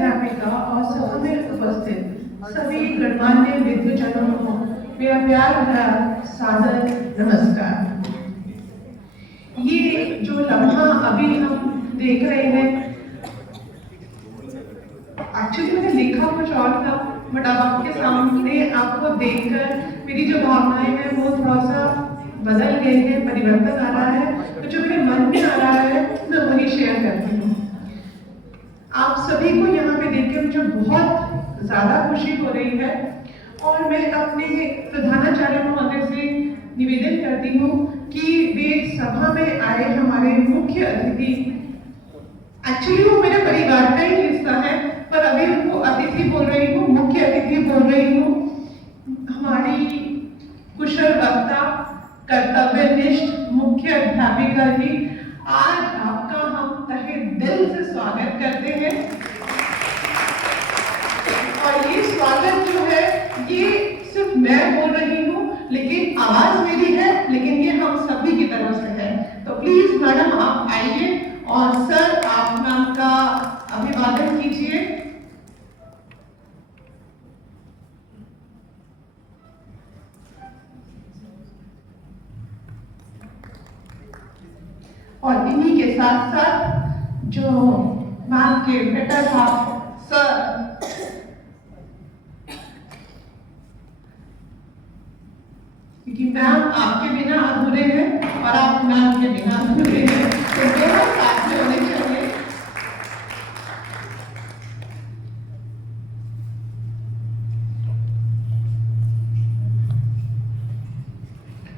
अध्यापिका और सभा में उपस्थित सभी गणमान्य विद्वजनों को मेरा प्यार भरा सादर नमस्कार। ये जो लम्हा अभी हम देख रहे हैं, एक्चुअली मैंने लिखा कुछ और था, बट अब आपके सामने आपको देखकर मेरी जो भावनाएं हैं वो थोड़ा सा बदल गए हैं, परिवर्तन आ रहा है। तो जो मेरे मन में आ रहा है मैं वही शेयर करती हूँ। आप सभी को यहाँ पे देख के मुझे बहुत ज्यादा खुशी हो रही है और मैं अपने प्रधानाचार्य महोदय से निवेदन करती हूँ कि वे सभा में आए हमारे मुख्य अतिथि, एक्चुअली वो मेरे परिवार का ही हिस्सा है पर अभी उनको अतिथि बोल रही हूँ, मुख्य अतिथि बोल रही हूँ, हमारी कुशल वक्ता, कर्तव्यनिष्ठ मुख्य अध्यापिका जी, आज आपका हम तहे दिल से स्वागत करते हैं। और ये स्वागत जो है ये सिर्फ मैं बोल रही हूँ, लेकिन आवाज मेरी है, लेकिन ये हम सभी की तरफ से है। तो प्लीज मैडम आप आइए और सर आप नाम का अभिवादन कीजिए। और इन्हीं के साथ साथ जो मैम के बेटर हाफ सर, क्योंकि मैम आपके बिना अधूरे हैं और आप मैम के बिना अधूरे हैं, तो दोनों साथ में होने चाहिए।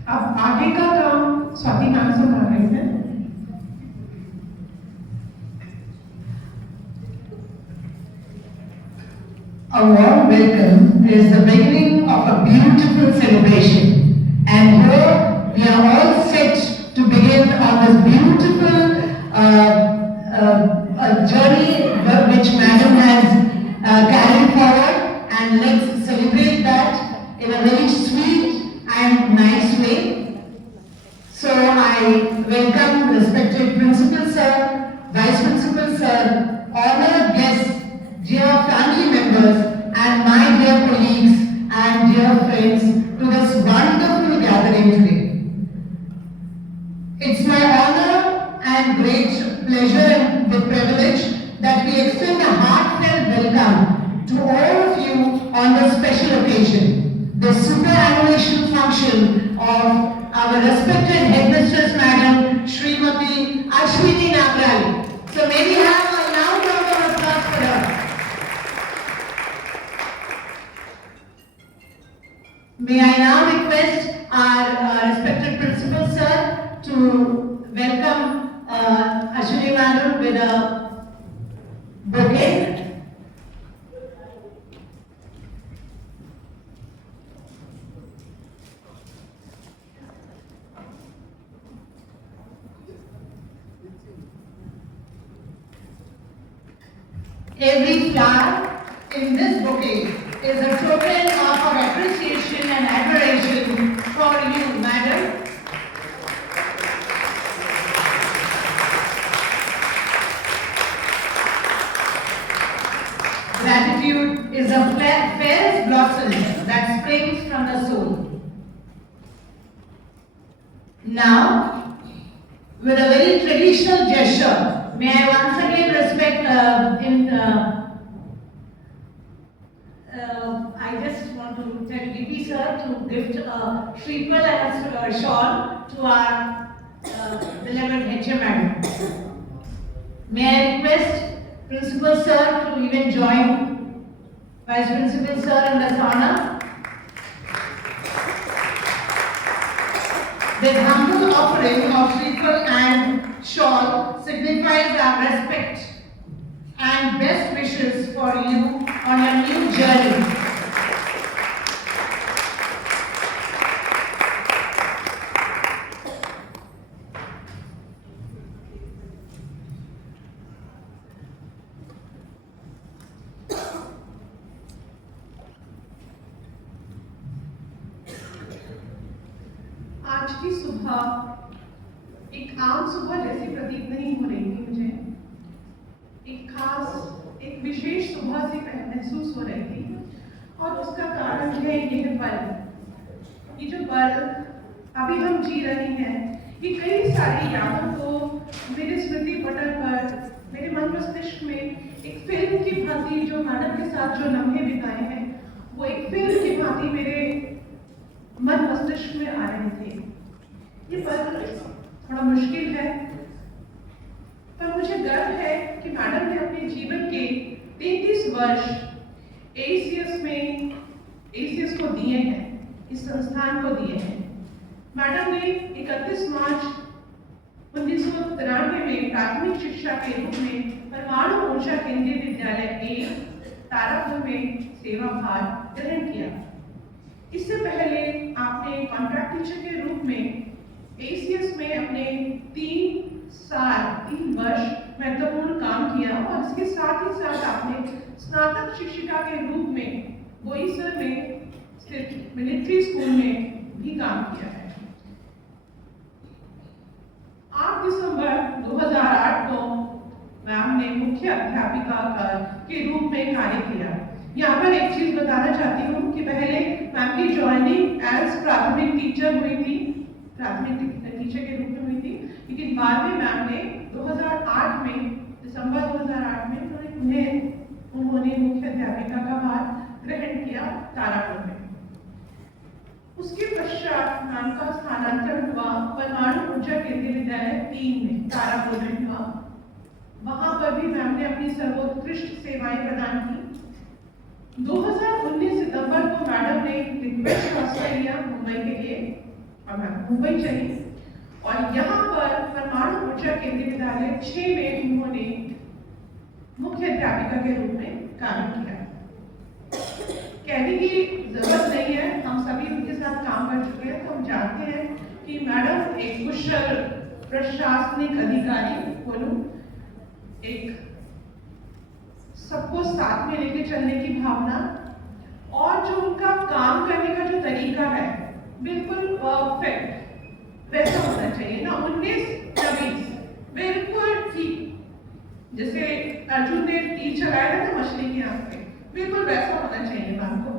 अब आगे का काम स्वाति मैम संभाल रहे हैं। A warm welcome is the beginning of a beautiful celebration, and here we are all set to begin on this beautiful journey which Madam has carried forward, and let's celebrate that in a very sweet and nice way. So I welcome respected Principal Sir, Vice Principal Sir, honored guests, dear family members and my dear colleagues and dear friends to this wonderful gathering today. It's my honor and great pleasure and the privilege that we extend a heartfelt welcome to all of you on this special occasion, the superannuation function of our respected headmistress Madam Srimati Ashwini Nagraj. So may we have a loud round of applause for her. May I now request our respected Principal Sir to welcome Ashwini Madam with a bouquet. Every flower in this bouquet is a token of our appreciation and admiration for you, Madam. Gratitude is the fairest blossom that springs from the soul. Now, with a very traditional gesture, may I once again respect I just want to tell VP sir to gift a triple and a shawl to our beloved HM Madam. May I request Principal Sir to even join Vice Principal Sir in this honor. The humble offering of triple and shawl signifies our respect and best wishes for you on your new journey. आज की सुबह एक आम सुबह जैसी प्रतीत नहीं हो रही थी मुझे। एक खास, एक विशेष महसूस हो रही थी, और उसका कारण है यह पल। ये जो पल अभी हम जी रहे हैं, ये कई सारी यादों को मेरे स्मृति पटल पर, मेरे मन मस्तिष्क में एक फिल्म की भांति जो मैडम के साथ जो लम्हे बिताए हैं, वो एक फिल्म की भांति मेरे मन मस्तिष्क में आ रहे थे। ये पल थोड़ा मुश्किल है, पर मुझे गर्व है कि मैडम ने अपने जीवन के 33 वर्ष एसीएस को दिए हैं, इस संस्थान को दिए हैं। मैडम ने 31 मार्च 1993 में प्राथमिक शिक्षा के रूप में परमाणु ऊर्जा केंद्रीय विद्यालय 1 तारापुर में सेवा भार ग्रहण किया। इससे पहले आपने कॉन्ट्रैक्ट टीचर के रूप में एसीएस में अपने 3 वर्ष महत्वपूर्ण काम किया, और इसके साथ ही साथ आपने स्नातक शिक्षिका के रूप में बोईसर में स्थित मिलिट्री स्कूल में भी काम किया है। 8 दिसंबर 2008 को मैम ने मुख्य अध्यापिका के रूप में कार्य किया। यहाँ पर एक चीज बताना चाहती हूँ कि पहले मैम की ज्वाइनिंग एज प्राथमिक टीचर हुई थी, प्राथमिक टीचर के रूप में हुई थी, लेकिन बाद में मैम ने 2008 में, दिसंबर 2008 में उन्होंने मुख्य अध्यापिका का भार ग्रहण किया तारापुर में। उसके पश्चात मैम का स्थानांतरण हुआ परमाणु ऊर्जा केंद्रीय विद्यालय 3 में तारापुर में हुआ। वहां पर भी मैम ने अपनी सर्वोत्कृष्ट सेवाएं प्रदान की। 2019 सितंबर को मैडम ने रिक्वेस्ट ट्रांसफर लिया मुंबई के लिए, और मैम मुंबई चली, और यहाँ पर परमाणु ऊर्जा केंद्रीय विद्यालय 6 में उन्होंने मुख्य अध्यापिका के रूप में काम किया। कहने की जरूरत नहीं है, हम सभी उनके साथ काम कर चुके हैं, तो हम जानते हैं कि मैडम एक कुशल प्रशासनिक अधिकारी, बोलूं एक सबको साथ में लेके चलने की भावना, और जो उनका काम करने का जो तरीका है बिल्कुल परफेक्ट वैसा होना चाहिए ना, 19-20 बिल्कुल ठीक। जैसे अर्जुन ने तीर चलाया था मछली की आंख पे, बिल्कुल वैसा होना चाहिए मैम को।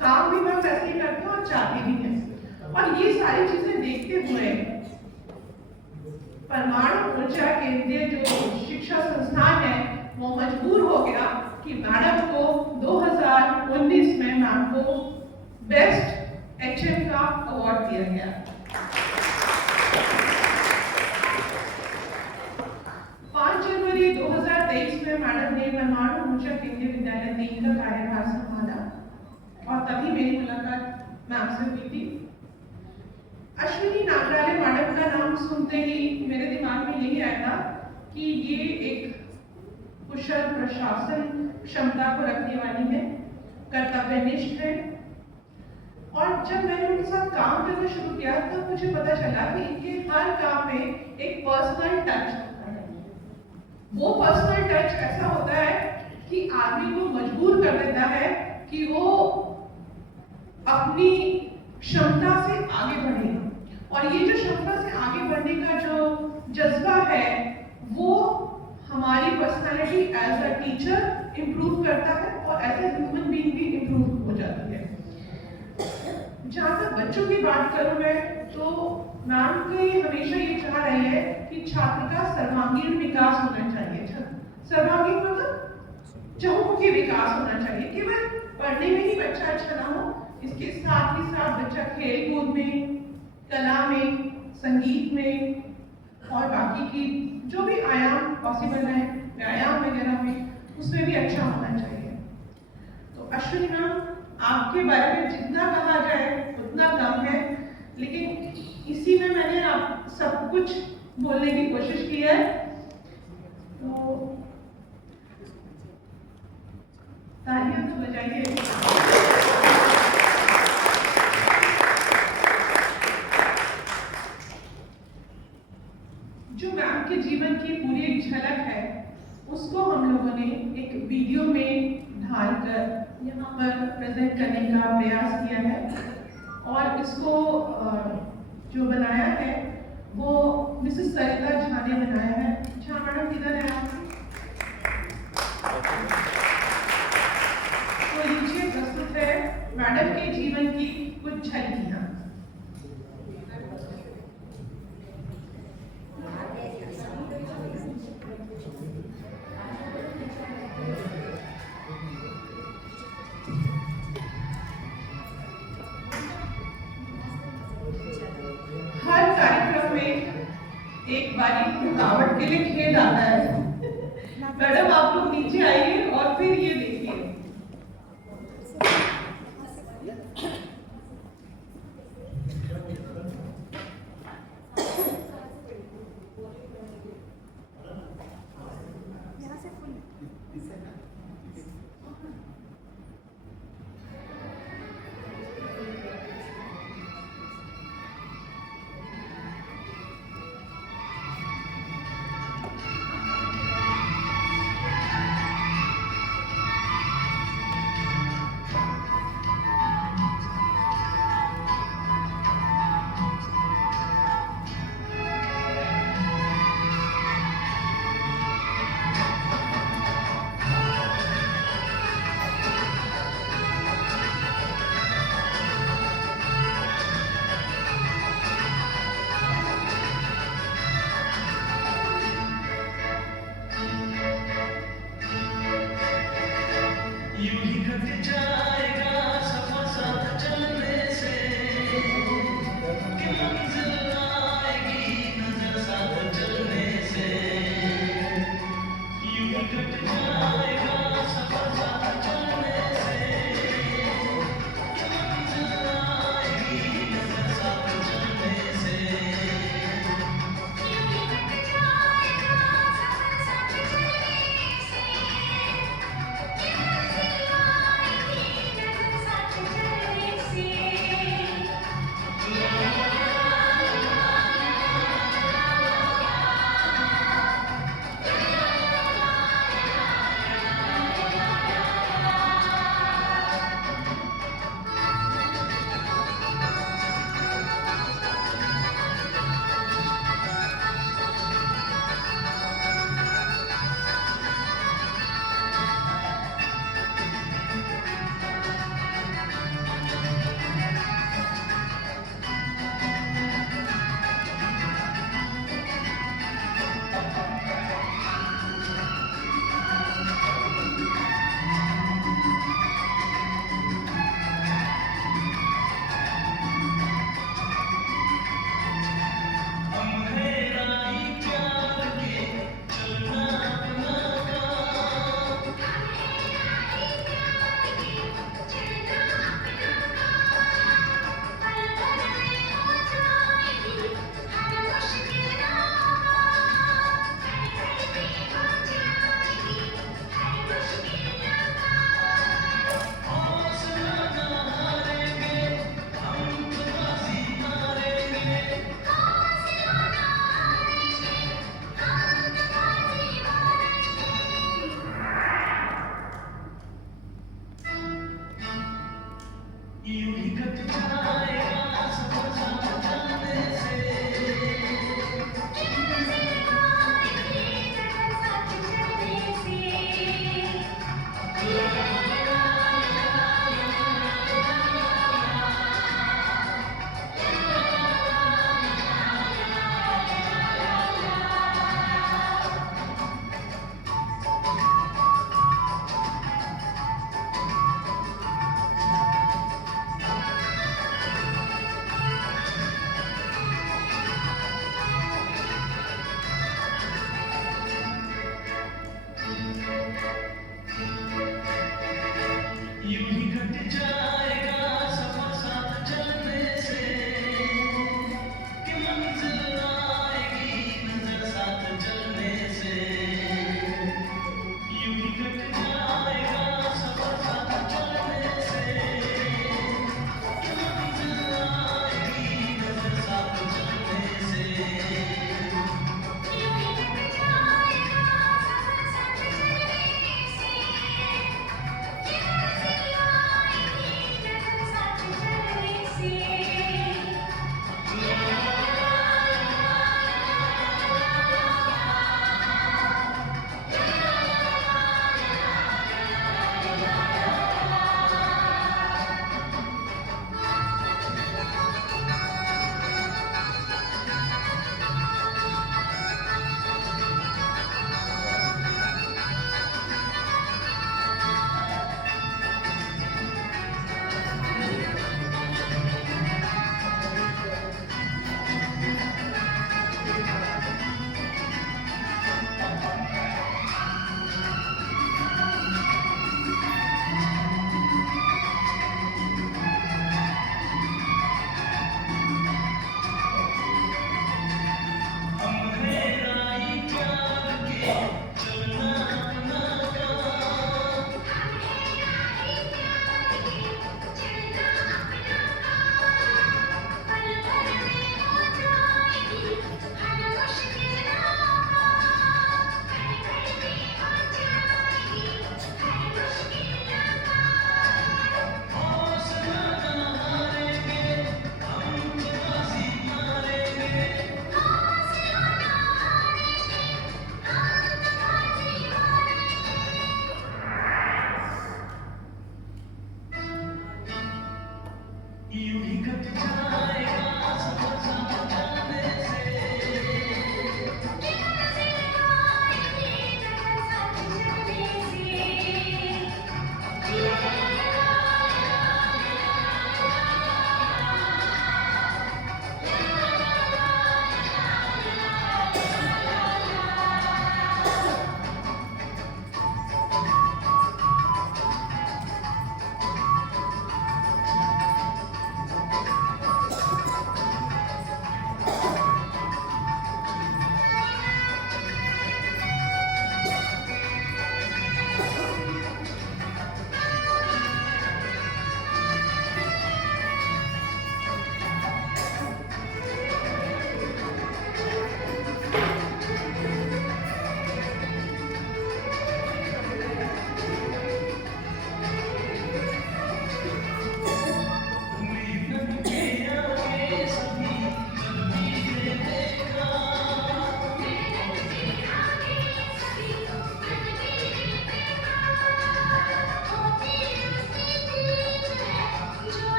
काम भी मैम वैसे ही करते हैं और चाहते भी हैं। और ये सारी चीजें देखते हुए परमाणु ऊर्जा केंद्रीय जो शिक्षा संस्थान है वो मजबूर हो गया कि मैडम को 2019 में मैम को बेस्ट एचएम का अवार्ड दिया गया। 5 जनवरी 2023 में मैडम ने परमाणु ऊर्जा केंद्रीय विद्यालय 3 का कार्यभार संभाला, और तभी मेरी मुलाकात मैम से हुई थी। अश्विनी नागराले मैडम का नाम सुनते ही मेरे दिमाग में यही आया था कि ये एक कुशल प्रशासन क्षमता को रखने वाली है, कर्तव्यनिष्ठ है। और जब मैंने उनके साथ काम करना शुरू किया तब मुझे पता चला कि इनके हर काम में एक पर्सनल टच होता है। वो पर्सनल टच ऐसा होता है कि आदमी को मजबूर कर देता है कि वो अपनी क्षमता से आगे बढ़े, और ये जो क्षमता से आगे बढ़ने का जो जज्बा है वो हमारी personality as a teacher improve करता है, और एज अ ह्यूमन बीइंग भी इम्प्रूव हो जाती है। जहाँ तक बच्चों की बात करूँ मैं, तो मैम की हमेशा ये चाह रही है कि छात्र का सर्वांगीण विकास होना चाहिए। सर्वांगीण मतलब चहुमुखी विकास होना चाहिए। केवल पढ़ने में ही बच्चा अच्छा ना हो, इसके साथ ही साथ बच्चा खेल कूद में, कला में, संगीत में और बाकी की जो भी आयाम पॉसिबल है, व्यायाम वगैरह में, उसमें भी अच्छा होना चाहिए। तो अश्विनी मैम, आपके बारे में जितना कहा जाए उतना कम है, लेकिन इसी में मैंने आप सब कुछ बोलने की कोशिश की है। तो तालियां तो बजाइए। जो मैम के जीवन की पूरी एक झलक है उसको हम लोगों ने एक वीडियो में ढालकर यहाँ पर प्रेजेंट करने का प्रयास किया है, और इसको जो बनाया है वो मिसेस सरिता झा ने बनाया है। झा मैडम किधर है आप? मैडम के जीवन की कुछ झलकियां। हर कार्यक्रम में एक बारीक रुकावट के लिए खेल आता है। मैडम आप लोग नीचे आइए और फिर ये देखिए। यूं ही कट जाएगा सफर साथ चलने से, कि मंजिल आएगी नजर साथ चलने से। यूं ही कट जाएगा सफर साथ चलने से, कि मंजिल आएगी नजर साथ चलने से। यूं ही कट जाएगा सफर साथ चलने से, कि मंजिल आएगी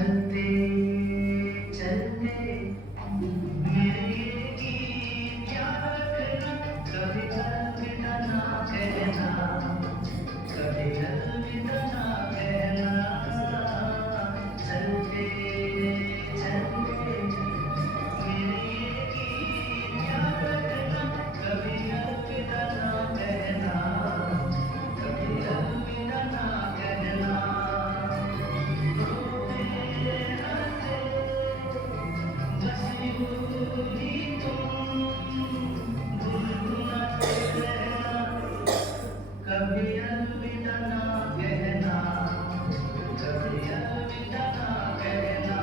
चलते चलते मेरे ये गीत याद रखना, कभी अलविदा ना कहना, कभी अलविदा ना कहना। चलते चलते मेरे ये गीत याद रखना, कभी अलविदा ना कहना, कभी अलविदा ना कहना। बस यूं ही तुम गुनगुनाते रहना, कभी अलविदा ना कहना, कभी अलविदा ना कहना।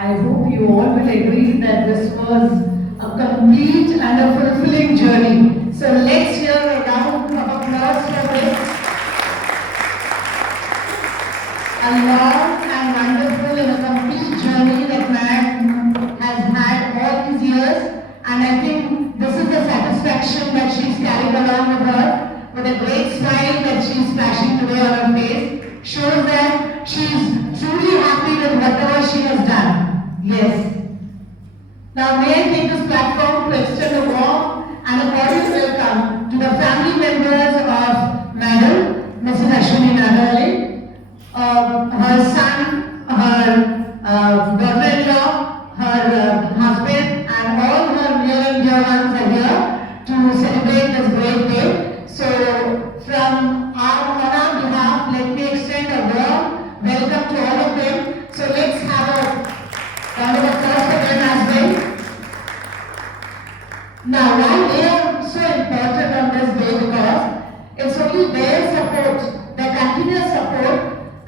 I hope you all will agree that this was a complete and a fulfilling journey. So let's hear a round of applause for this. A long and wonderful and a complete journey that man has had all these years. And I think this is the satisfaction that she's carried along with her, with a great smile that she's flashing today on her face. Shows that she's truly happy with whatever she has done. Yes. Now may I take this platform to extend a warm and a cordial welcome to the family members of Madam Mrs. Ashwini Nagale, her son, her daughter-in-law, her husband, and all her near and dear ones are here to celebrate this great day. So from on our behalf, let me extend a warm welcome to all of them. So let's have a round of applause for them as well. Now, why they are so important on this day? Because it's only their support, their continuous support,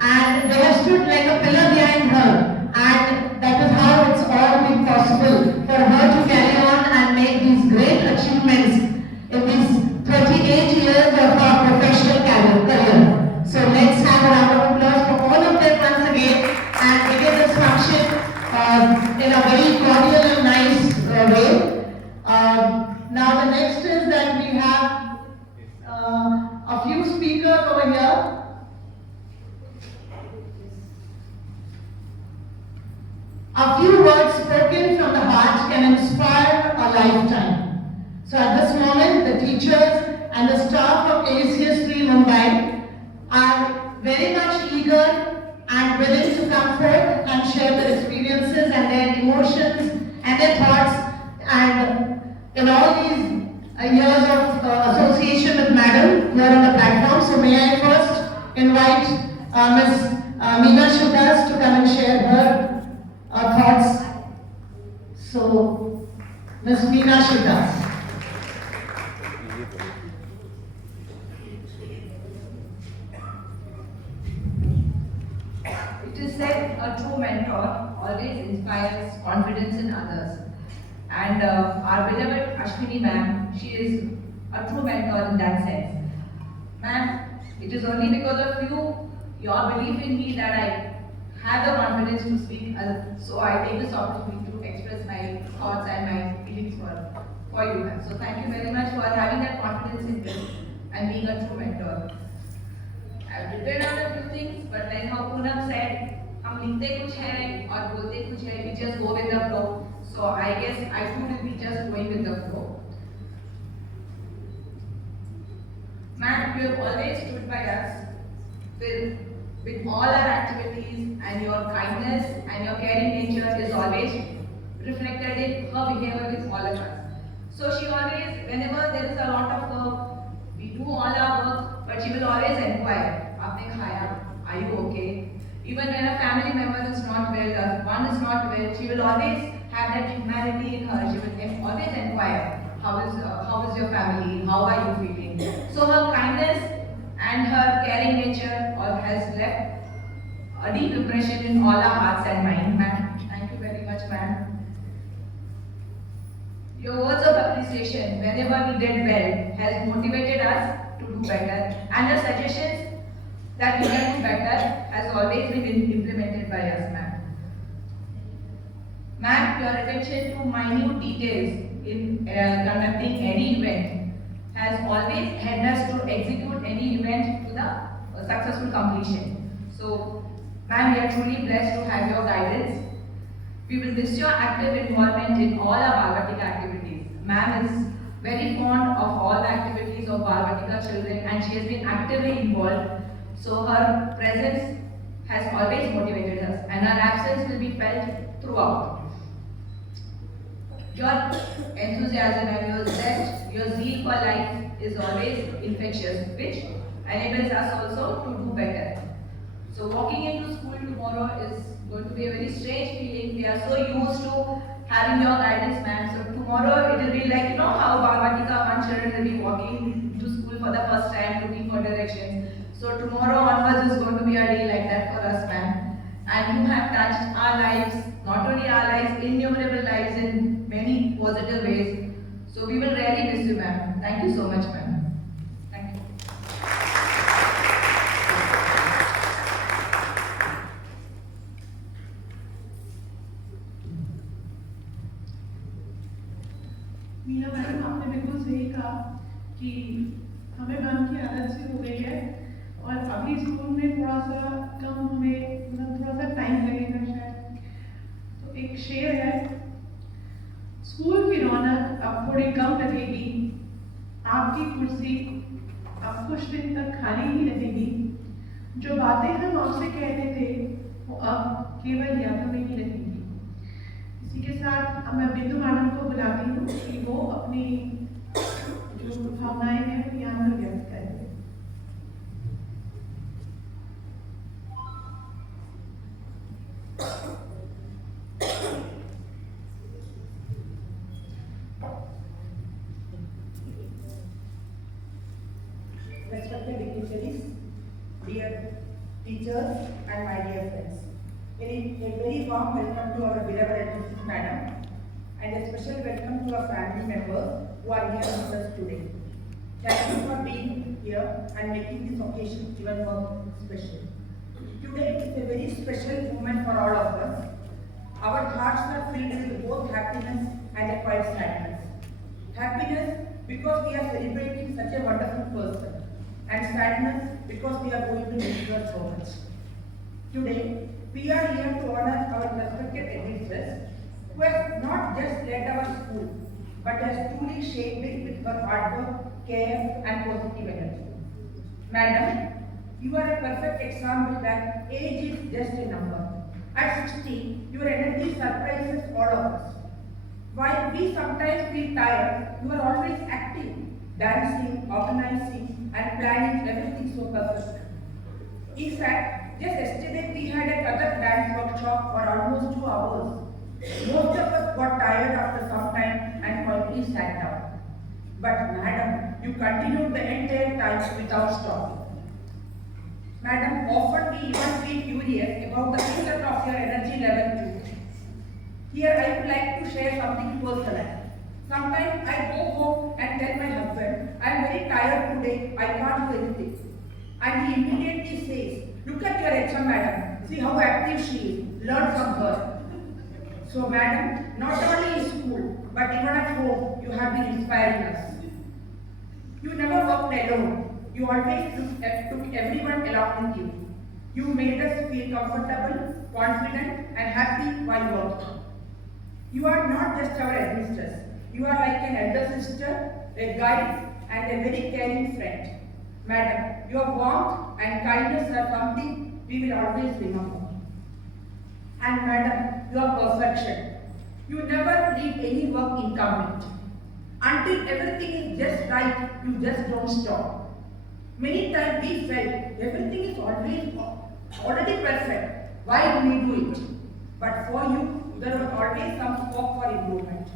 and they have stood like a pillar behind her. And that is how it's all been possible for her to carry on and make these great achievements in these 38 years of her professional career. So let's have a round of applause for all of them once again and begin this function in a very cordial and nice way. Now the next is that we have a few speakers over here. A few words spoken from the heart can inspire a lifetime. So at this moment, the teachers and the staff of ACS 3 Mumbai are very much eager and willing to come forth and share their experiences and their emotions and their thoughts, and in all these years of association with Madam here on the platform. So may I first invite Ms. Meena Shudas to come and share her thoughts. So Ms. Meena Shudas. It is said a true mentor always inspires confidence in others. And our beloved Ashwini ma'am, she is a true mentor in that sense. Ma'am, it is only because of you, your belief in me, that I have the confidence to speak. So I take this opportunity to express my thoughts and my feelings for you, ma'am. So thank you very much for having that confidence in me and being a true mentor. I've written down a few things, but like how Poonam said, हम लिखते कुछ हैं और बोलते कुछ हैं, we just go with the flow. So I guess I too will be just going with the flow. Ma'am, you have always stood by us with all our activities, and your kindness and your caring nature is always reflected in her behavior with all of us. So she always, whenever there is a lot of work, we do all our work, but she will always inquire, "Aapne khaya? Are you okay?" Even when a family member is not well, or one is not well, she will always have that humanity in her. She will always inquire, how is your family? How are you feeling? So her kindness and her caring nature all has left a deep impression in all our hearts and mind, ma'am. Thank you very much, ma'am. Your words of appreciation whenever we did well has motivated us to do better, and your suggestions that we can do better has always been implemented by us, ma'am. Ma'am, your attention to minute details in conducting any event has always helped us to execute any event to the successful completion. So, ma'am, we are truly blessed to have your guidance. We will miss your active involvement in all our Bharvatika activities. Ma'am is very fond of all the activities of Bharvatika children, and she has been actively involved. So her presence has always motivated us, and her absence will be felt throughout. Your enthusiasm and your zest, your zeal for life is always infectious, which enables us also to do better. So walking into school tomorrow is going to be a very strange feeling. We are so used to having your guidance, ma'am. So tomorrow it will be like, how Bharvatika 1 children will be walking to school for the first time, looking for directions. So tomorrow onwards is going to be a day like that for us, ma'am. And you have touched our lives, not only our lives, innumerable lives in many positive ways. So we will really miss you, ma'am. Thank you so much, ma'am. Thank you. Meena madam, आपने बिल्कुल सही कहा कि हमें ma'am की आदत से हो गई है, और अभी स्कूल में थोड़ा सा कम हमें थोड़ा सा टाइम लगेगा शायद। तो एक शेर है, स्कूल की रौनक अब थोड़ी कम लगेगी, आपकी कुर्सी अब कुछ दिन तक खाली ही रहेगी, जो बातें हम आपसे कहते थे वो अब केवल यादों में ही रहेगी। इसी के साथ अब मैं बिंदु मैडम को बुलाती हूँ कि वो अपनी जो भावनाएं हैं वो यहाँ पर व्यक्त करें। Respected dignitaries, dear teachers, and my dear friends. A very warm welcome to our beloved Mrs. Madam, and a special welcome to our family members who are here with us today. Thank you for being here and making this occasion even more special. Today is a very special moment for all of us. Our hearts are filled with both happiness and a quiet sadness. Happiness because we are celebrating such a wonderful person, and sadness because we are going to miss her so much. Today, we are here to honor our respected headmistress, who has not just led our school, but has truly shaped it with her hard work, care, and positive energy. Madam, you are a perfect example that age is just a number. At 60, your energy surprises all of us. While we sometimes feel tired, you are always active, dancing, organizing, and planning everything so perfect. In fact, just yesterday we had a Kathak dance workshop for almost 2 hours. Most of us got tired after some time and quietly sat down. But madam, you continued the entire time without stopping. Madam, often we even feel curious about the extent of your energy level too. Here I would like to share something personal. Sometimes I go home and tell my husband, I am very tired today, I can't do anything. And he immediately says, look at your HM madam, see how active she is, learn from her. So madam, not only in school, but even at home, you have been inspiring us. You never worked alone. You always took everyone along with you. You made us feel comfortable, confident, and happy while working. You are not just our headmistress. You are like an elder sister, a guide, and a very caring friend. Madam, your warmth and kindness are something we will always remember. And madam, your perfection. You never leave any work incomplete. Until everything is just right, you just don't stop. Many times we felt everything is already perfect. Why do we do it? But for you, there was always some scope for improvement.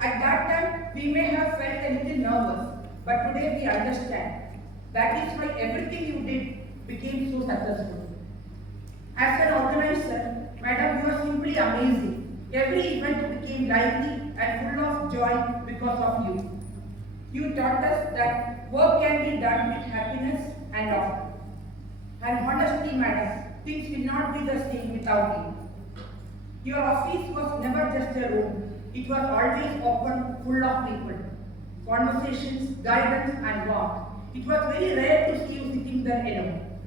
At that time, we may have felt a little nervous, but today we understand. That is why everything you did became so successful. As an organizer, Madam, you are simply amazing. Every event became lively and full of joy because of you. You taught us that work can be done with happiness and often. And honestly, Madam, things will not be the same without you. Your office was never just a room. It was always open, full of people. Conversations, guidance and warmth. It was very rare to see you sitting there alone.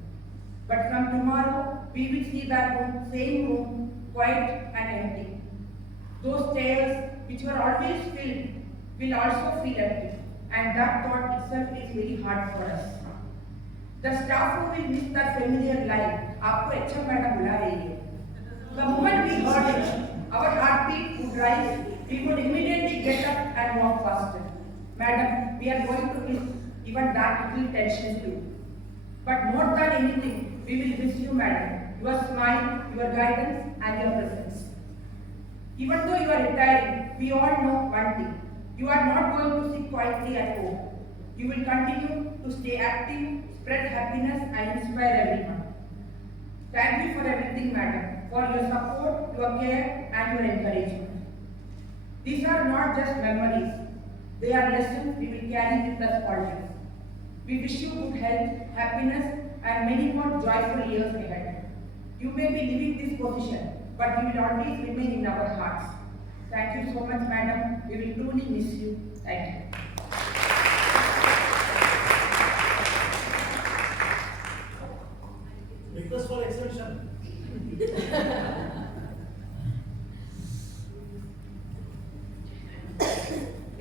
But from tomorrow, we will see that room, same room, quiet and empty. Those chairs, which were always filled, will also feel empty. And that thought itself is very hard for us. The staff who will miss that familiar line, आपको अच्छा madam बुला रही है. The moment we heard it, our heartbeat would rise. We would immediately get up and walk faster. Madam, we are going to miss even that little tension too. But more than anything, we will miss you, Madam. Your smile, your guidance, and your presence. Even though you are retiring, we all know one thing. You are not going to sit quietly at home. You will continue to stay active, spread happiness, and inspire everyone. Thank you for everything, Madam, for your support, your care, and your encouragement. These are not just memories. They are lessons we will carry with us always. We wish you good health, happiness, and many more joyful years ahead. You may be leaving this position, but you will always remain in our hearts. Thank you so much, Madam. We will truly miss you. Thank you. Request for extension.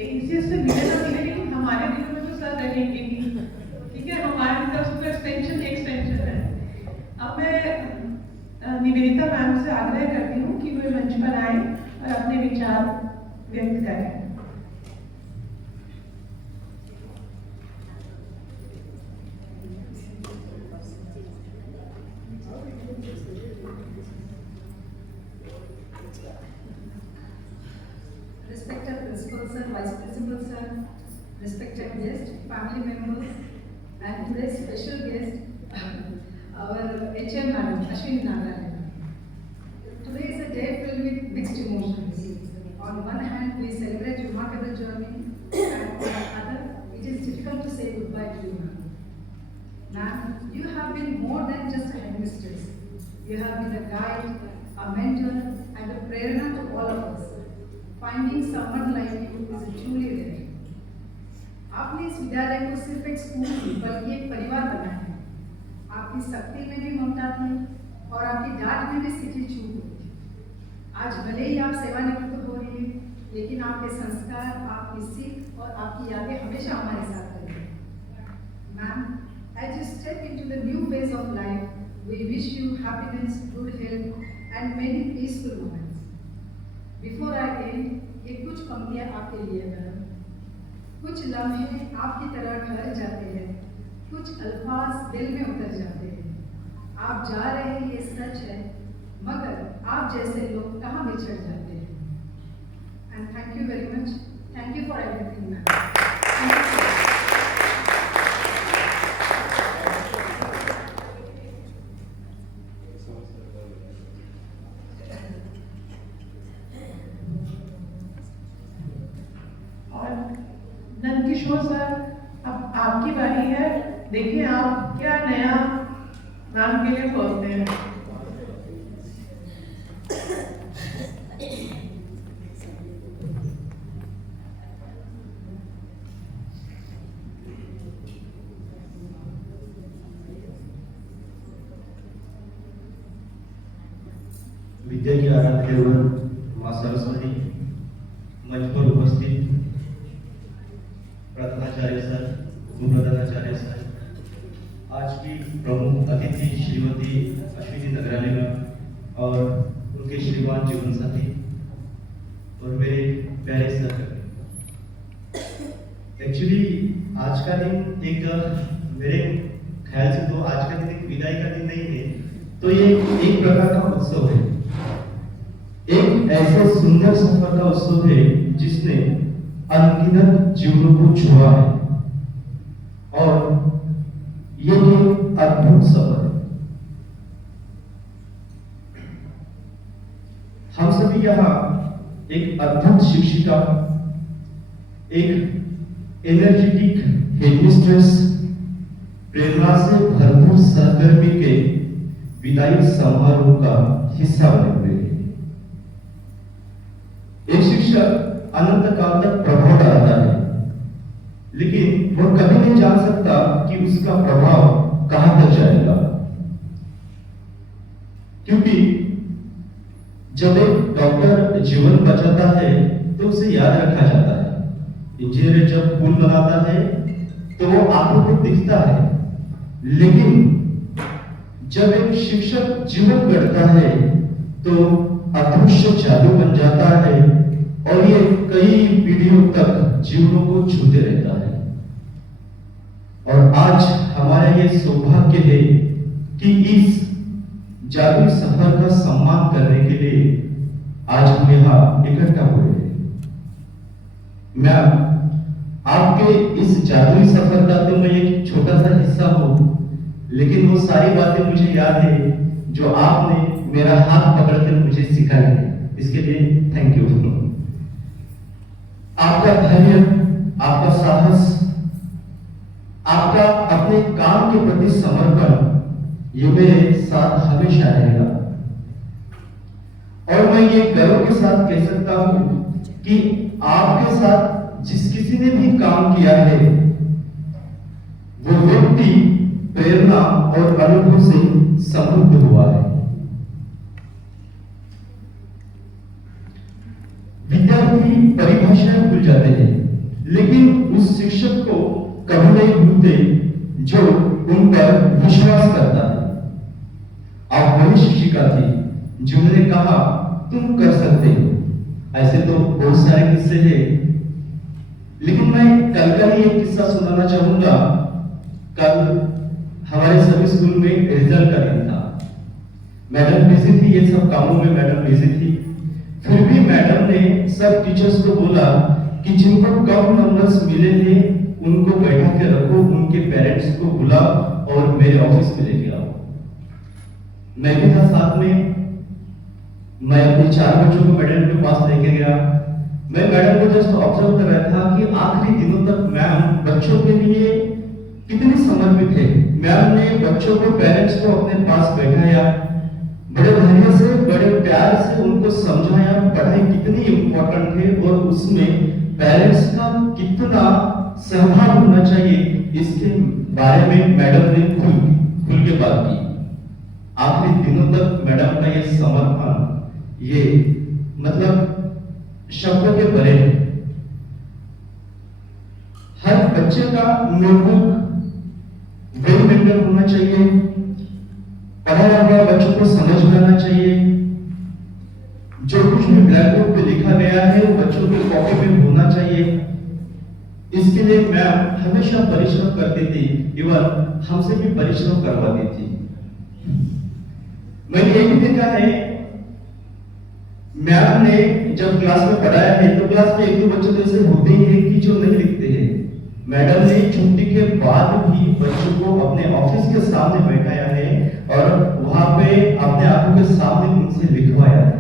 ACS से मिले ना मिले, लेकिन हमारे दिलों में तो sir रहेंगे ही. ठीक है, हमारी तरफ से एक्सटेंशन है. अब मैं निवेदिता मैम से आग्रह करती हूँ कि वे मंच पर आए और अपने विचार व्यक्त करें. Respected Principal Sir, Vice Principal Sir, respected guests, family members, and today's special guest, our HM Madam, Ashwini Narayan. Today is a day filled with mixed emotions. On one hand, we celebrate remarkable journey, and on the other, it is difficult to say goodbye to you, ma'am. Ma'am, you have been more than just a headmistress. You have been a guide, a mentor, and a prerana to all of us. Finding someone like you is truly rare. आपने इस विद्यालय को सिर्फ एक school नहीं बल्कि एक परिवार बनाया है. आपकी सख्ती में भी ममता थी और आपकी डांट में भी सीधी चूक होती. आज भले ही आप सेवानिवृत्त हो रही हैं, लेकिन आपके संस्कार, आपकी सीख और आपकी यादें हमेशा हमारे साथ रहेंगी. Ma'am, as you step into the new phase of life, we wish you happiness, good health, and many peaceful moments. Before I end, ये कुछ पंक्तियाँ आपके लिए मैडम. कुछ लम्हे आपकी तरह ठहर जाते हैं, कुछ अल्फाज दिल में उतर जाते हैं. आप जा रहे हैं ये सच है, मगर आप जैसे लोग कहाँ बिछड़ जाते हैं. And thank you very much. Thank you for everything, ma'am. Nandkishore sir, अब आपकी बारी है. देखिए आप क्या नया नाम के लिए बोलते हैं. विद्या की आराध्य माँ सरस्वती, मंच पर उपस्थित प्रधानाचार्य सर, उपप्रधानाचार्य सर, आज की प्रमुख अतिथि श्रीमती अश्विनी नगराले मैम और उनके श्रीमान जीवन साथी और मेरे प्यारे सर, एक्चुअली आज का दिन एक मेरे ख्याल से तो आज का दिन एक विदाई का दिन नहीं है, तो ये एक प्रकार का उत्सव है, एक ऐसे सुंदर सफर का उत्सव है जिसने अनगिनत जीवनों को छुआ है और ये एक अद्भुत सफर है। हम सभी यहाँ एक अद्भुत शिक्षिका, एक एनर्जेटिक हेडमिस्ट्रेस, प्रेरणा से भरपूर सहकर्मी के विदाई समारोह का हिस्सा बने हुए हैं। एक शिक्षक अनंत काल तक प्रभाव डालता है, लेकिन वह कभी नहीं जान सकता कि उसका प्रभाव कहां तक जाएगा, क्योंकि जब एक डॉक्टर जीवन बचाता है तो उसे याद रखा जाता है। इंजीनियर जब पुल बनाता है तो वो आंखों को दिखता है, लेकिन जब एक शिक्षक जीवन गढ़ता है तो अदृश्य जादू बन जाता है और ये कई पीढ़ियों तक जीवनों को छूते रहता है। और आज हमारा ये सौभाग्य है कि इस जादुई सफर का सम्मान करने के लिए आज हम यहाँ इकट्ठा हुए हैं। मैम, आपके इस जादुई सफर का तो मैं एक छोटा सा हिस्सा हूँ, लेकिन वो सारी बातें मुझे याद है जो आपने मेरा हाथ पकड़कर मुझे सिखाई है। इसके लिए थैंक यू। आपका धैर्य, आपका साहस, आपका अपने काम के प्रति समर्पण, ये मेरे साथ हमेशा रहेगा। और मैं ये गर्व के साथ कह सकता हूं कि आपके साथ जिस किसी ने भी काम किया है वो व्यक्ति प्रेरणा और अनुभव से समृद्ध हुआ है। विद्यार्थी परिभाषाएं भूल जाते हैं, लेकिन उस शिक्षक को कभी नहीं भूलते जो उन पर विश्वास करता है। आप वही शिक्षिका थी जिन्होंने कहा तुम कर सकते हो। ऐसे तो बहुत सारे किस्से हैं, लेकिन मैं कल का ही एक किस्सा सुनाना चाहूंगा। कल हमारे सभी स्कूल में रिजल्ट का दिन था। मैडम बिजी थी, ये सब कामों में मैडम बिजी थी। फिर भी मैडम ने सब टीचर्स को बोला कि जिनको कम नंबर्स मिले थे उनको बैठा के रखो, उनके पेरेंट्स को बुलाओ और मेरे ऑफिस में लेके आओ। मैं भी था साथ में। मैं अपने 4 बच्चों को मैडम के पास लेके गया। मैं मैडम को जस्ट ऑब्जर्व कर रहा था कि आखिरी दिनों तक मैम बच्चों के लिए कितनी समर्पित है। मैम ने बच्चों को, पेरेंट्स को अपने पास बैठाया, बड़े धैर्य से, बड़े प्यार से उनको समझाया पढ़ाई कितनी इंपॉर्टेंट है और उसमें पेरेंट्स का कितना सहभाग होना चाहिए, इसके बारे में मैडम ने खुल के बात की। आखिरी दिनों तक मैडम का ये समर्पण, ये मतलब शब्दों के परे। हर बच्चे का नोटबुक वेल मेंटेन होना चाहिए, पढ़ाया हुआ बच्चों को समझ में आना चाहिए, जो कुछ भी ब्लैक बोर्ड पे लिखा गया है वो बच्चों की कॉपी में होना चाहिए। इसके लिए मैम हमेशा परिश्रम करती थी, इवन हमसे भी परिश्रम करवाती थी। मैंने ये भी देखा है, मैम ने जब क्लास में पढ़ाया है तो क्लास में 1-2 बच्चे तो ऐसे होते ही हैं कि जो नहीं लिखते हैं। मैडम ने छुट्टी के बाद भी बच्चों को अपने ऑफिस के सामने बैठाया है और वहां पे अपने आंखों के सामने उनसे लिखवाया है।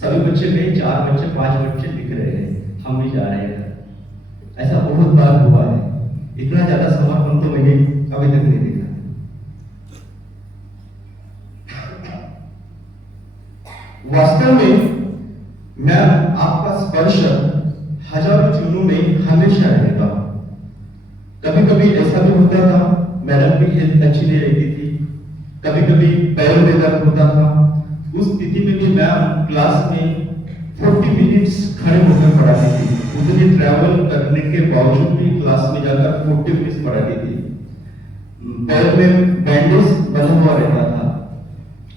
सभी बच्चे गए, 4 बच्चे 5 बच्चे लिख रहे हैं, हम भी जा रहे हैं। ऐसा बहुत बार हुआ है। इतना ज्यादा समर्पण तो मैंने अभी तक नहीं देखा। वास्तव में मैम आपका स्पर्श हजारों जीवनों में हमेशा रहेगा। कभी कभी ऐसा भी होता था, मैडम की हेल्थ अच्छी नहीं रहती थी, कभी कभी पैरों में दर्द होता था। उस स्थिति में भी मैम क्लास में 40 मिनट्स खड़े होकर पढ़ाती थी। उतनी ट्रैवल करने के बावजूद भी क्लास में जाकर 40 मिनट्स पढ़ाती थी। पैर में बैंडेज बना हुआ रहता था।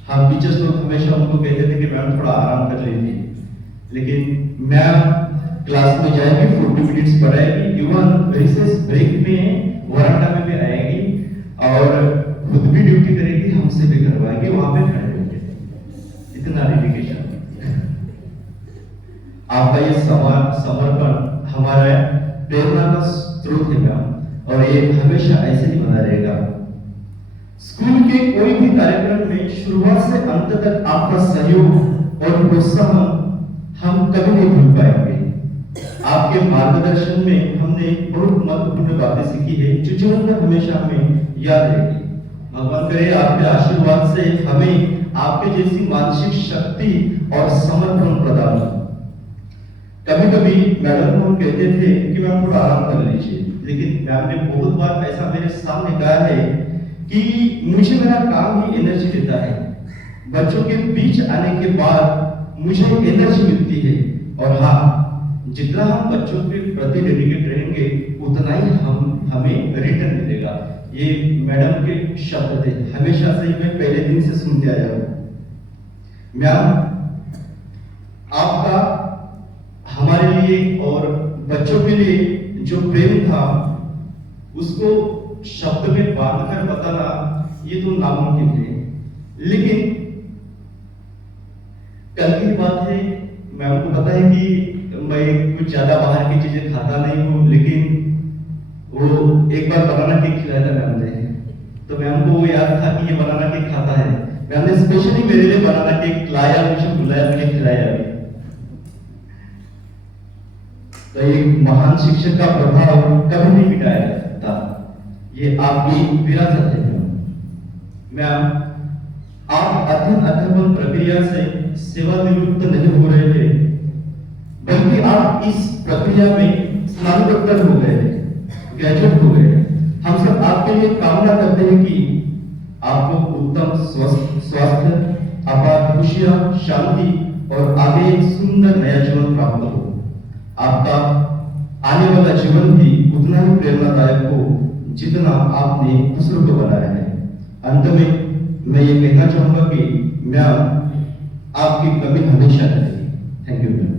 हम टीचर्स लोग हमेशा उनको कहते थे कि मैम थोड़ा आराम कर लीजिए, लेकिन मैम क्लास में जाएगी, 40 मिनट्स पढ़ाएगी, इवन रिसेस ब्रेक में वरांडा में भी आएगी और खुद भी ड्यूटी करेगी, हमसे भी करवाएगी, वहां पे खड़े होंगे। इतना डेडिकेशन। आपका ये समर्पण हमारा प्रेरणा का स्रोत है मैम, और ये हमेशा ऐसे ही बना रहेगा। स्कूल के कोई भी कार्यक्रम में शुरुआत से अंत तक आपका सहयोग और प्रोत्साहन हम कभी नहीं भूल पाएंगे। आपके मार्गदर्शन में हमने बहुत महत्वपूर्ण बातें सीखी है जो जीवन में हमेशा हमें याद रहेगी। भगवान करे आपके आशीर्वाद से हमें आपके जैसी मानसिक शक्ति और समर्पण प्रदान हो। कभी कभी मैडम को हम कहते थे कि मैम थोड़ा आराम कर लीजिए, लेकिन मैम ने बहुत बार ऐसा मेरे सामने कहा है कि मुझे मेरा काम ही एनर्जी देता है। बच्चों के बीच आने के बाद मुझे एनर्जी मिलती है, और हाँ, जितना हम बच्चों के प्रति डेडिकेट रहेंगे उतना ही हमें रिटर्न मिलेगा। ये मैडम के शब्द थे, हमेशा से ही मैं पहले दिन से सुनते आया हूँ। मैम, आपका हमारे लिए और बच्चों के लिए जो प्रेम था उसको शब्द में बांधकर बताना ये तो नामुमकिन है। लेकिन कल की बात है, मैं आपको पता है कि मैं कुछ ज्यादा बाहर की चीजें खाता नहीं हूँ, लेकिन वो एक बार बनाना केक खिलाया था मैम ने, तो मैम को वो याद था कि ये बनाना केक खाता है। मैम ने स्पेशली मेरे लिए बनाना केक लाया, मुझे बुलाया, मुझे खिलाया भी। तो एक महान शिक्षक का प्रभाव कभी नहीं मिटाया जा सकता, ये आपकी विरासत है मैम। आप अध्ययन अध्यापन प्रक्रिया से सेवानिवृत्त नहीं हो रहे थे, बल्कि आप इस प्रक्रिया में स्नातकोत्तर हो गए, ग्रेजुएट हो गए। हम सब आपके लिए कामना करते हैं कि आपको उत्तम स्वास्थ्य, अपार खुशियां, शांति और आगे एक सुंदर नया जीवन प्राप्त हो। आपका आने वाला जीवन भी उतना ही प्रेरणादायक हो जितना आपने दूसरों को बनाया है। अंत में मैं ये कहना चाहूंगा कि मैम, आपकी कमी हमेशा रहेगी। Thank you ma'am.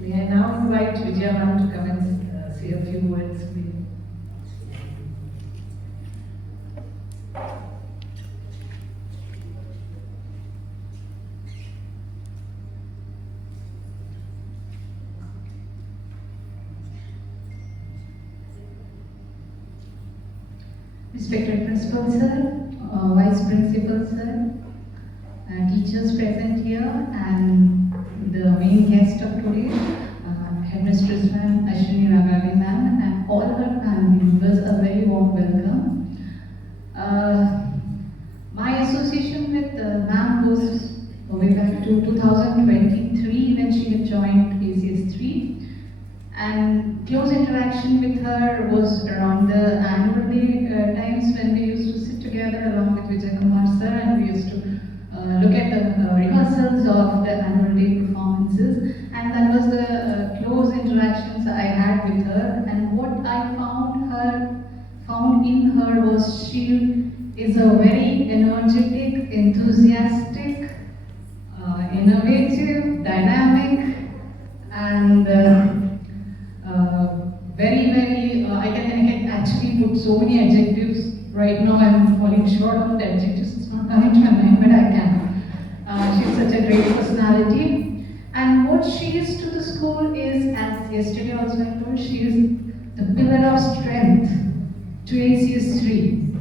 May I now invite Vijaya ma'am to come and say a few words, please. Respected Principal Sir, Vice Principal Sir, teachers present here, and the main guest of today, Headmistress Ma'am Ashwini Raghavi Ma'am, and all her family members, a very warm welcome. My association with Ma'am goes way back to 2023 when she had joined ACS 3, and close interaction with her was around the annual day times when we used to sit together along with Vijay Kumar sir, and we used to look at the rehearsals of the annual day performances, and that was the close interactions I had with her. And what I found in her was she is a very energetic, enthusiastic, innovative, dynamic, and very, I can actually put so many adjectives. Right now I'm falling short of the adjectives, it's not coming to my mind, but I can. She's such a great personality. And what she is to the school is, as yesterday also I told, she is the pillar of strength to ACS 3.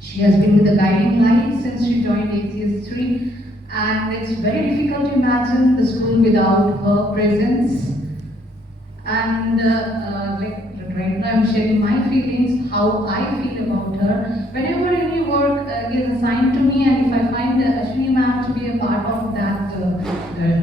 She has been the guiding light since she joined ACS 3, and it's very difficult to imagine the school without her presence. And right now I'm sharing my feelings, how I feel about her. Whenever any work is assigned to me, and if I find Ashwini ma'am to be a part of that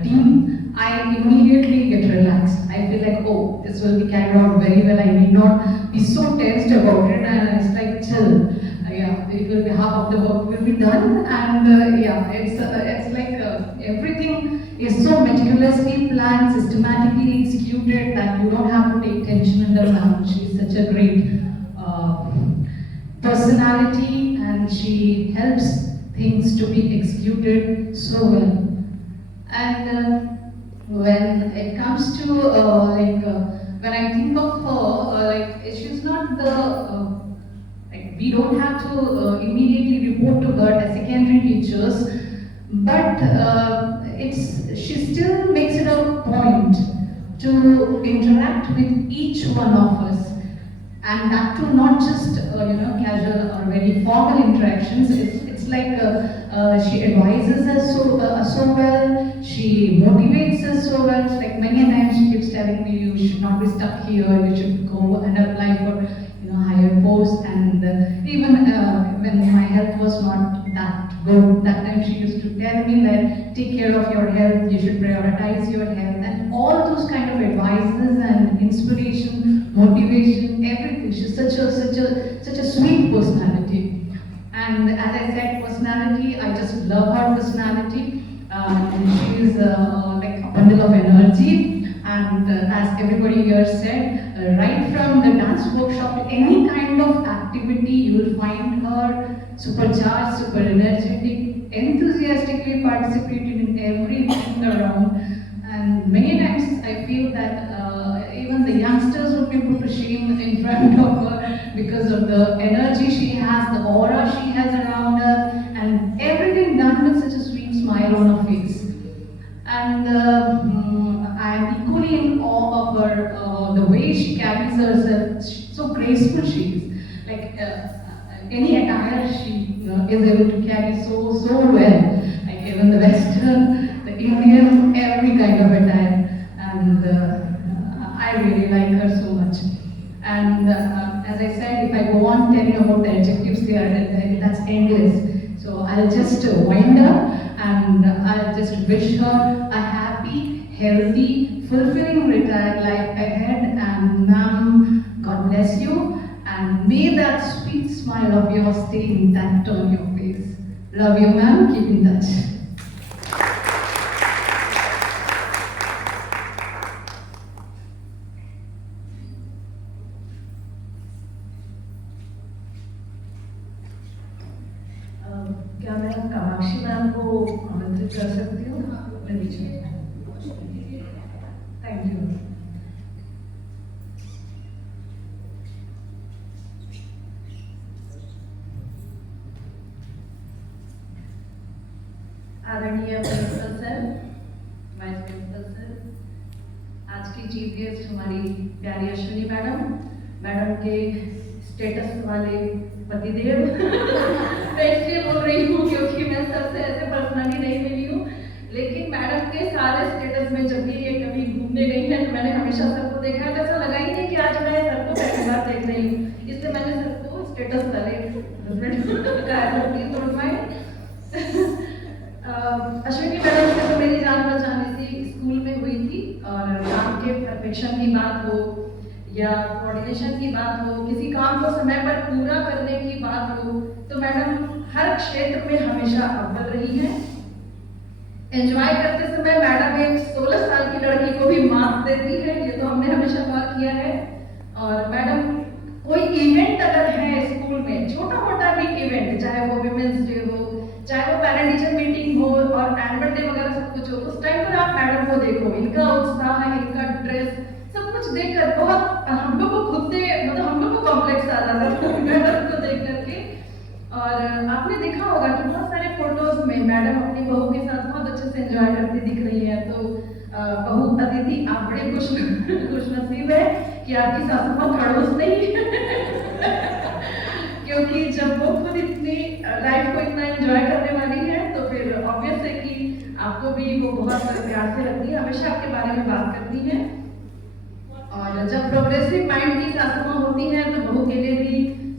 team, I immediately get relaxed. I feel like, oh, this will be carried out very well. I need not be so tensed about it, and it's like chill. Yeah, it will be half of the work will be done, and yeah, it's like everything is so meticulously planned, systematically executed that you don't have to take tension in the ma'am. She is such a great personality, and she helps things to be executed so well. And when it comes to when I think of her, she's not the we don't have to immediately report to her as secondary teachers, but she still makes it a point to interact with each one of us, and that too not just casual or very formal interactions. It's like she advises us so well. She motivates us so well. It's like many times she keeps telling me, you should not be stuck here. You should go and apply for higher post. And even when my health was not that good, that time she used to tell me that take care of your health. You should prioritize your health, and all those kind of advices and inspiration, motivation, everything. She's such a sweet personality. And as I said, personality, I just love her personality. She is like a bundle of energy. And as everybody here said, right from the dance workshop to any kind of activity, you will find her supercharged, super energetic, enthusiastically participating in everything around. And many times I feel that even the youngsters would be put to shame in front of her because of the energy she has, the aura she has around her, and everything done with such a sweet smile on her face. And I'm equally in awe of her, the way she carries herself. So graceful she is. Like any attire she is able to carry so well. Like even the Western, the Indian, every kind of attire. And I really like her so much. And as I said, if I go on telling about the adjectives there, that's endless. So I'll just wind up, and I'll just wish her a happy, healthy, fulfilling retired life ahead. And ma'am, God bless you, and may that sweet smile of yours stay intact on your face. Love you, ma'am. Keep in touch. क्या मैं Kamakshi ma'am को आमंत्रित कर सकती हूँ? Thank you. आदरणीय principal sir, vice principal sir, आज की चीफ गेस्ट हमारी प्यारी अश्विनी मैडम के स्टेटस वाले पतिदेव मैं इसलिए बोल रही हूँ क्योंकि मैं सबसे ऐसे पर्सनली नहीं मिली हूँ, लेकिन मैडम के सारे स्टेटस में जब भी ये कभी घूमने गई है तो मैंने हमेशा सर को देखा है। तो ऐसा लगा ही नहीं कि आज मैं सर को पहली बार देख रही हूँ, इसलिए मैंने सर को स्टेटस डाले अश्विनी मैडम से तो मेरी जान पहचान सी स्कूल में हुई थी, और काम के परफेक्शन की बात हो या कोऑर्डिनेशन की बात हो, किसी काम को समय पर पूरा करने की बात हो, तो मैडम हर क्षेत्र में हमेशा अव्वल रही है। एंजॉय करते समय मैडम एक 16 साल की लड़की को भी मार्क्स देती है, ये तो हमने हमेशा गौर किया है। और मैडम कोई इवेंट अगर है स्कूल में, छोटा मोटा भी इवेंट, चाहे वो विमेंस डे हो, चाहे वो पेरेंट टीचर मीटिंग हो और एनुअल डे वगैरह सब कुछ हो, उस टाइम पर आप मैडम को देखो, इनका उत्साह, इनका ड्रेस सब कुछ देखकर बहुत हम लोग को खुद से मतलब हम लोग को कॉम्प्लेक्स आ जाता है मैडम को देख करके। और आपने देखा होगा कि बहुत सारे फोटोज में मैडम अपनी बहू के साथ बहुत अच्छे से एंजॉय करती दिख रही है। तो बहू अदिति, आप बड़े खुशनसीब है कि आपकी सासू माँ खड़ूस नहीं क्योंकि जब वो खुद इतनी लाइफ को इतना एंजॉय करने वाली है तो फिर ऑब्वियस है कि आपको भी वो बहुत प्यार से रखती है, हमेशा आपके बारे में बात करती है। और जब प्रोग्रेसिव माइंड की सासू माँ होती है तो बहू के लिए भी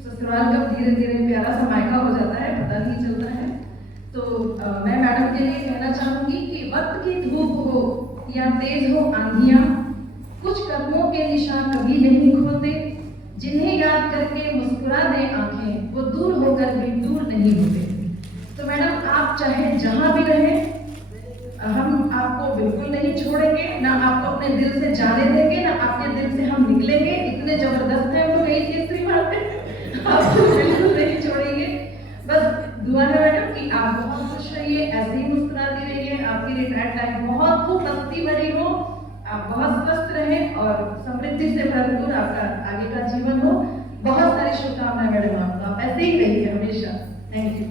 ससुराल का धीरे धीरे प्यारा सा मायका हो जाता है, पता नहीं चलता है। तो मैं मैडम के लिए कहना चाहूंगी कि वक्त की धूप हो या तेज हो आंधियां, कुछ कदमों के निशान कभी नहीं खोते, जिन्हें याद करके मुस्कुरा दे आंखें, वो दूर होकर भी दूर नहीं होते। तो मैडम आप चाहे जहां भी रहें, हम आपको बिल्कुल नहीं छोड़ेंगे, ना आपको अपने दिल से जाने देंगे, ना आपके दिल से हम निकलेंगे। इतने जबरदस्त है हम लोग यही तीसरी बात है आपको बिल्कुल नहीं छोड़ेंगे। बस दुआ है मैडम कि आप बहुत खुश रहिए, ऐसे ही मुस्कुराती रहिए, आपकी रिटायर्ड लाइफ बहुत खूब मस्ती भरी हो, आप बहुत स्वस्थ रहें और समृद्धि से भरपूर आपका आगे का जीवन हो। बहुत सारी शुभकामनाएं मैडम आपको, आप ऐसे ही रहिए हमेशा। Thank you.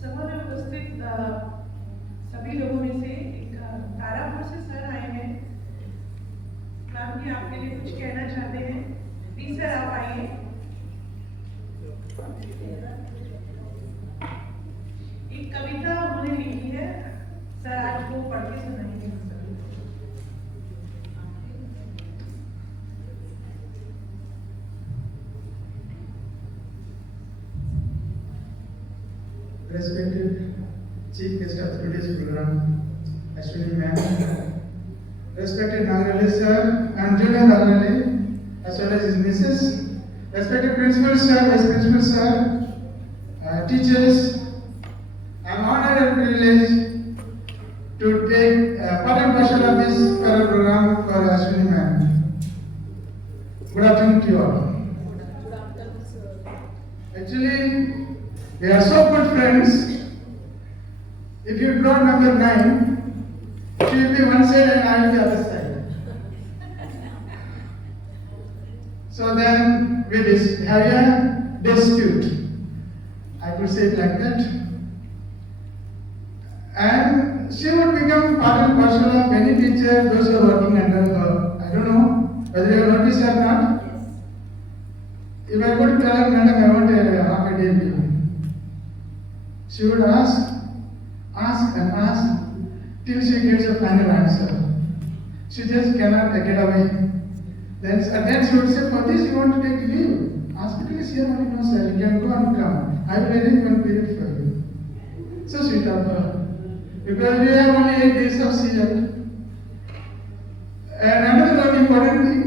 सभा में उपस्थित सभी लोगों में से एक तारापुर से सर आए हैं। मैम भी आपके लिए कुछ कहना चाहते हैं। प्लीज सर आप आइए। एक कविता उन्होंने लिखी है, सर आज वो पढ़ के सुनाएंगे हम सभी को। Respected Chief Guest of today's program, Ashwini Ma'am, respected Nagarale Sir and Junior Nagarale, as well as his missus, respected Principal Sir, Vice Principal Sir, teachers, I am honored and privileged to take part and parcel of this program for Ashwini Ma'am. Good afternoon to you all. Actually, we are so good friends. If you draw number 9, she will be one side and I will be the other side. So then we have a dispute. I could say it like that. And she would become part and parcel of many teachers, those who are working under her. I don't know whether you have noticed or not. If I would tell her, madam, I want a half a day leave, she would ask and ask till she gets a final answer. She just cannot get away. Then she would say, for this you want to take leave. Hospital is here only, no sir, you can go and come. I will arrange one period for you. So sweet of her. Because we have only 8 days of season. And another one important thing,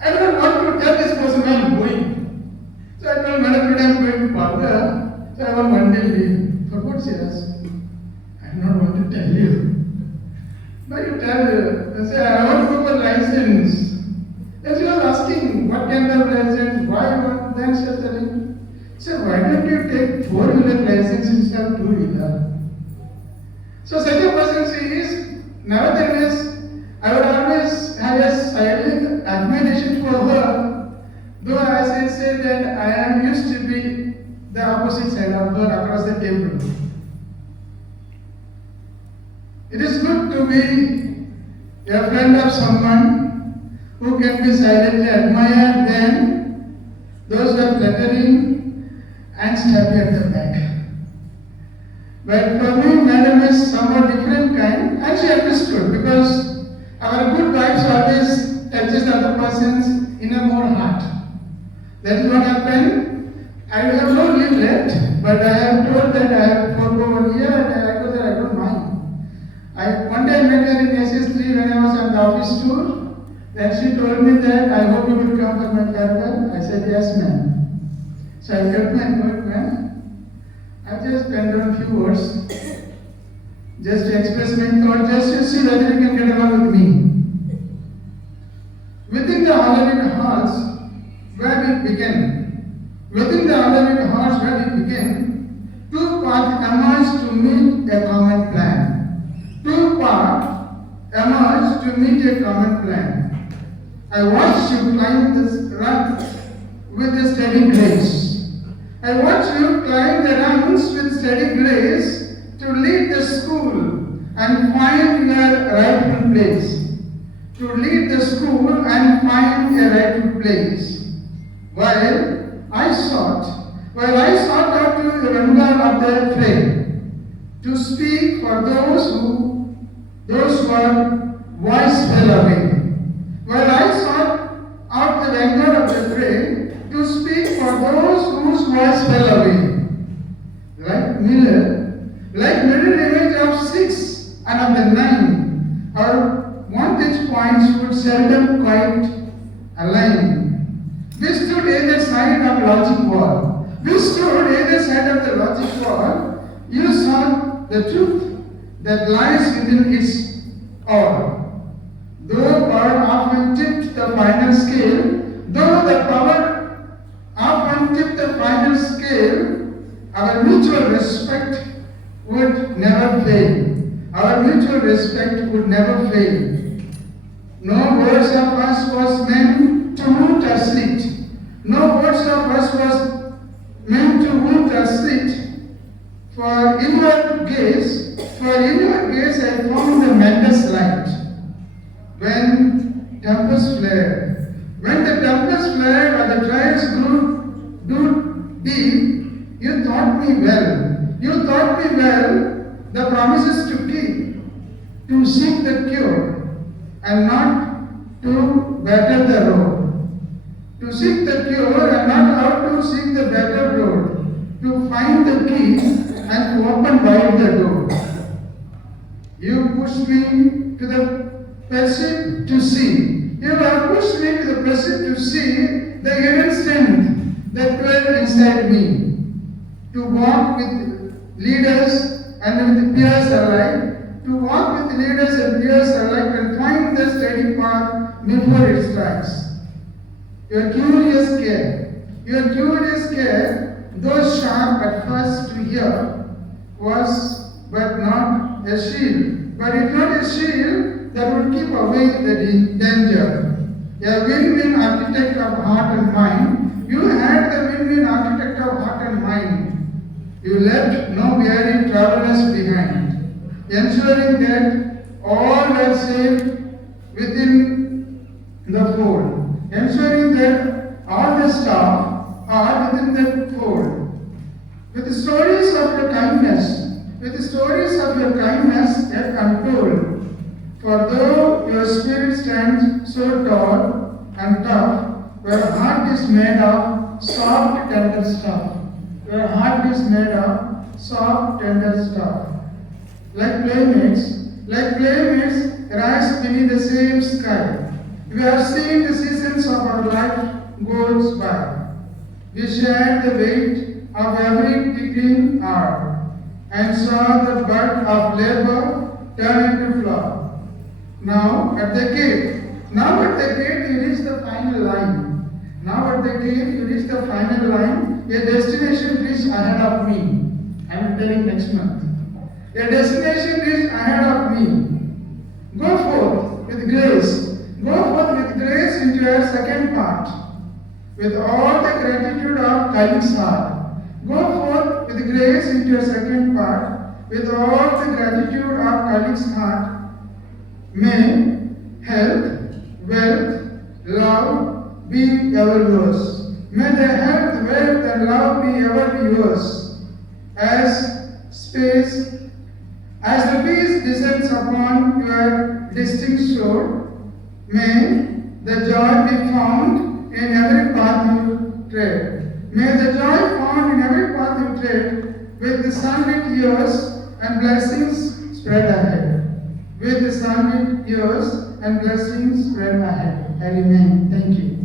I don't want to tell this person where I am going. So I told madam, today I am going to parlor, so I want 1 day leave. For what she asked? I do not want to tell you. But you tell her, say, I want to go for license. Then she was asking, what kind of license, why you want, then she was telling, sir, why don't you take 4-wheeler license instead of 2-wheeler? So such a person she is. Nevertheless, I would always have a silent admiration for her, though as I say that I am used to be the opposite side of her across the table. It is good to be a friend of someone who can be silently admired than those who are flattering and stab you at the back. But for me, madam is somewhat different kind, and she understood because our good vibes always touches the other person's inner more heart. That is what happened. I have no leave left, but I have told that I have forgone 1 year and I told that I don't mind. One day I met her in SS3 when I was on the office tour. Then she told me that I hope you will come for my farewell. I said yes ma'am. So I kept my word ma'am. I've just penned down a few words just to express my thought, just to see whether you can get along with me. Within the hollowed halls where we began, two paths emerged to meet a common plan. I watched you climb this run with a steady grace. I watched you climb the rungs with steady grace to lead the school and find your rightful place. While I sought out to remember of the fray, to speak for those who voice fell away. While I sought out the vanguard of the fray, to speak for those whose voice fell away. Like mirror image of 6 and of the 9, our vantage points would seldom quite align. We stood either side of logic wall. We stood side of the logic was, you saw the truth that lies within its all. Though power often tipped the final scale, though the power often tipped the final scale, our mutual respect would never fail. Our mutual respect would never fail. No words of us was meant to wound or slit. No words of us was meant to wound or slit. For inward gaze I found the madness light. When tempest flared, when the tempest flared or the trials grew deep, you taught me well. You taught me well the promises to keep, to seek the cure, and not to better the road. To seek the cure and not how to seek the better road. To find the key and to open wide the door. You pushed me to the passive to see. You have pushed me to the passive to see the hidden strength that dwelt inside me. To walk with leaders and with peers alike. To walk with leaders and peers alike and find the steady path before it strikes. Your curious care, though sharp at first to hear, was but not a shield. But it's not a shield that would keep away the danger. A win-win architect of heart and mind. You had the win-win architect of heart and mind. You left no weary travelers behind, ensuring that all were safe within the fold, ensuring that all the staff are within the fold. With the stories of your kindness, yet untold. For though your spirit stands so tall and tough, your heart is made of soft, tender stuff. Your heart is made of soft, tender stuff. Like playmates rise beneath the same sky. We have seen the seasons of our life goes by. We shared the weight of every ticking hour and saw the bud of labor turn into flower. Now at the gate you reach the final line. A destination is ahead of me. I am telling next month. A destination is ahead of me. Go forth with grace. Into your second part. With all the gratitude of Kali's heart. Go forth with grace into your second part. With all the gratitude of Kali's heart. May health, wealth, love be ever yours. May the health, wealth, and love be ever yours. As the peace descends upon your distinct shore, may the joy be found in every path you tread. May the joy found in every path you tread, with the sunlit years and blessings spread ahead. With the sunlit years and blessings spread ahead. I remain. Thank you.